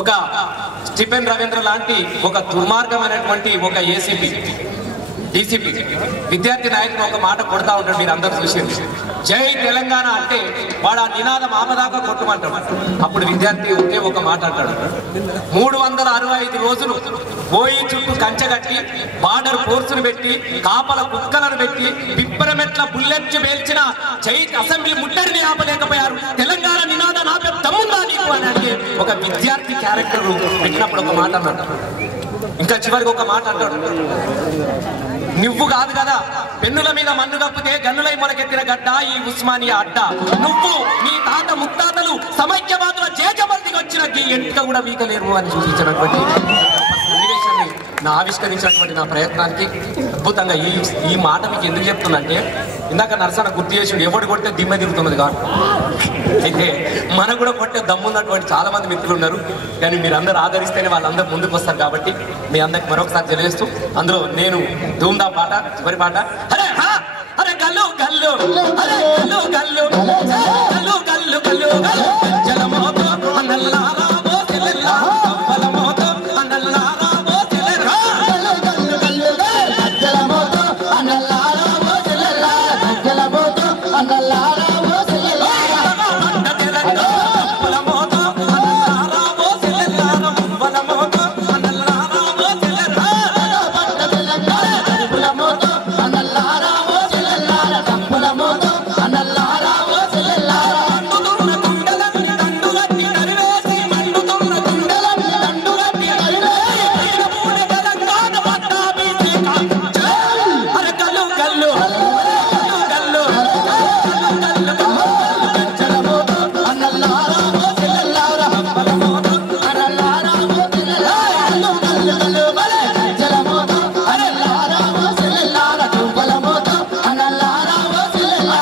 ఒక స్టీఫెన్ రవీంద్ర లాంటి ఒక దుర్మార్గమైనటువంటి ఒక ఏసీపీ డీసీపీ విద్యార్థి నాయకుడు ఒక మాట కొడతా ఉంటాడు, మీరు అందరూ చూసింది. జై తెలంగాణ అంటే వాడు ఆ నినాదం ఆపదాకా కొట్టమంటాడు. అప్పుడు విద్యార్థి ఒకే ఒక మాట అంటాడు, 365 రోజులు పోయి చుట్టూ కంచెగట్టి బార్డర్ ఫోర్సులు పెట్టి కాపల కుక్కలను పెట్టి పిప్పరమెట్ల బుల్లెట్ పేల్చిన జై అసెంబ్లీ ముట్టడిని ఆపలేకపోయారు. తెలంగాణ నినాదం ఆపే దమ్ముందా నీకు అని అంటే ఒక విద్యార్థి క్యారెక్టర్ పెట్టినప్పుడు ఒక మాట అన్నాడు. ఇంకా చివరికి ఒక మాట అంటాడు, నువ్వు కాదు కదా పెన్నుల మీద మన్ను కప్పితే గన్నులై మొలకెత్తిన గడ్డ ఈ ఉస్మానియా అడ్డ. నువ్వు నీ తాత ముత్తాతలు సమైక్యవాదుల జేజబర్దికి వచ్చిన ఈ ఎంటిక కూడా వీకలేరు అని చూపించినటువంటి సన్నివేశాన్ని ఆవిష్కరించినటువంటి నా ప్రయత్నానికి అద్భుతంగా ఈ మాట మీకు ఎందుకు చెప్తుందంటే, ఇందాక నరసన గుర్తు చేసి ఎవడు కొడితే దిమ్మ తిరుగుతున్నది కాదు. అయితే మనకు కూడా కొట్టే దమ్మున్నటువంటి చాలా మంది మిత్రులు ఉన్నారు. కానీ మీరు అందరూ ఆదరిస్తేనే వాళ్ళందరూ ముందుకు వస్తారు. కాబట్టి మీ అందరికి మరొకసారి తెలియజేస్తూ అందులో నేను ధూమ్దా పాట చివరి పాట, అరే అరే గల్లు గల్లు అరే గల్లు గల్లు గల్లు గల్లు గల్లు జలమోతో అన్నల్లారా ఓ తెల్లెల్లా అవ్వలమోతో అన్నల్లారా ఓ తెల్లెల్లా గల్లు గల్లు జలమోతో అన్నల్లారా ఓ తెల్లెల్లా జలమోతో అన్నల్లారా ఓ తెల్లెల్లా అవ్వలమోతో అన్నల్లారా ఓ తెల్లెల్లా అవ్వలమోతో అన్నల్లారా ఓ తెల్లెల్లా అవ్వలమోతో అన్నల్లారా ఓ తెల్లెల్లా అవ్వలమోతో అన్నల్లారా ఓ తెల్లెల్లా మండుతున్న కుండలన్నీ దండుగట్టి నరివేసి మండుతున్న కుండలన్నీ దండుగట్టి నరివేసి పూడి తెలంగాణ పట్టాభి అరే గల్లు గల్లు గల్లు గల్లు జలమోతో అన్నల్లారా ఓ తెల్లెల్లారా అవ్వలమోతో అన్నల్లారా ఓ తెల్లెల్లా గల్లు గల్లు జలమోతో అన్నల్లారా ఓ తెల్లెల్లారా అవ్వలమోతో అన్నల్లారా ఓ తెల్లెల్లా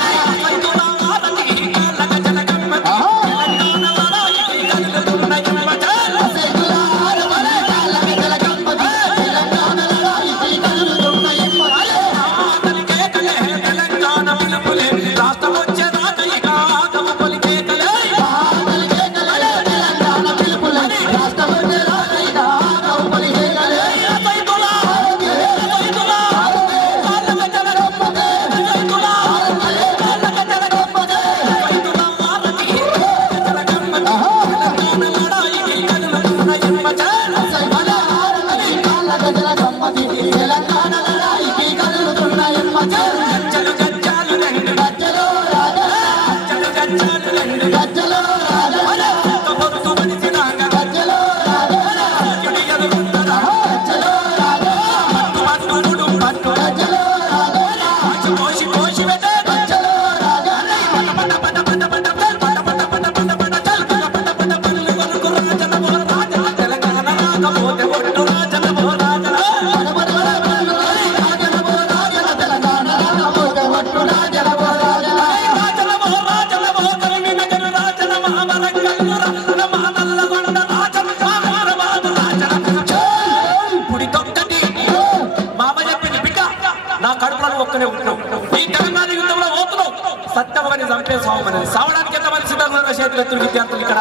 సత్యమని చంపే సామని సావడానికి ఎంతమంది సిద్ధంగా చేతులు ఎత్తులు విద్యార్థులు ఇక్కడ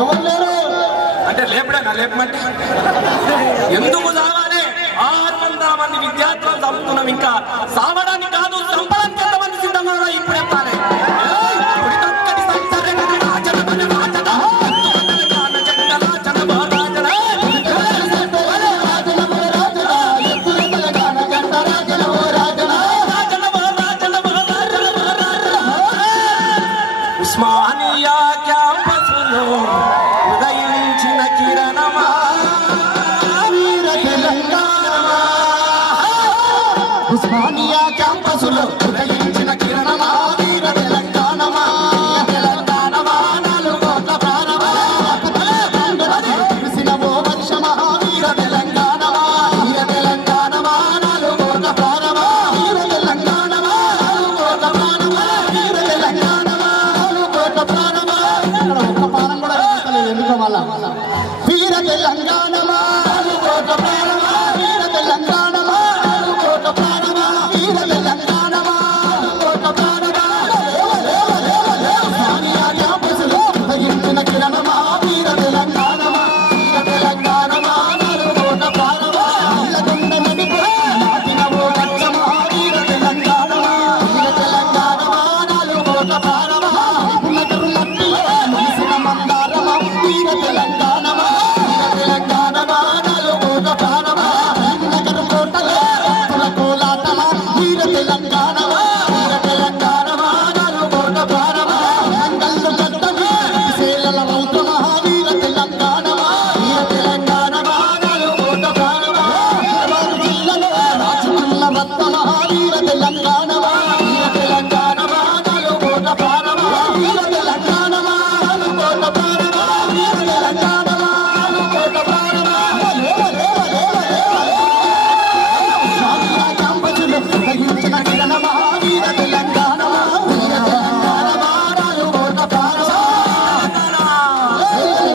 ఎవరు లేరు అంటే లేపడేనా? లేపమంటే ఎందుకు సావాలి? 600 మంది విద్యార్థులను చంపుతున్నాం. ఇంకా సావడానికి కాదు, చంపడానికి ఎంతమంది సిద్ధంగా ఇప్పుడు ఎత్తాలి. ఉస్మానియా క్యాంపస్లో ఉదయించిన కిరణమా వీర తెలంగాణమా. ఉస్మానియా క్యాంపస్లో ఉదయించిన కిరణమా వీర తెలంగాణమా. తెలంగాణమా 4 కోట్ల ప్రాణమా తెలిసిన ఓ వర్షమా వీర తెలంగాణమా. వీర తెలంగాణమా 4 కోట్ల ప్రాణమా వీర తెలంగాణమా 4 కోట్ల ప్రాణమా వీర తెలంగాణమా. వీర తెలంగాణమా 4 కోట్ల ప్రాణమా వీర తెలంగాణమా 4 కోట్ల ప్రాణమా వీర తెలంగాణమా 4 కోట్ల ప్రాణమా. ఉస్మానియా క్యాంపస్లో ఉదయించిన కిరణమా వీర తెలంగాణమా. వీర తెలంగాణ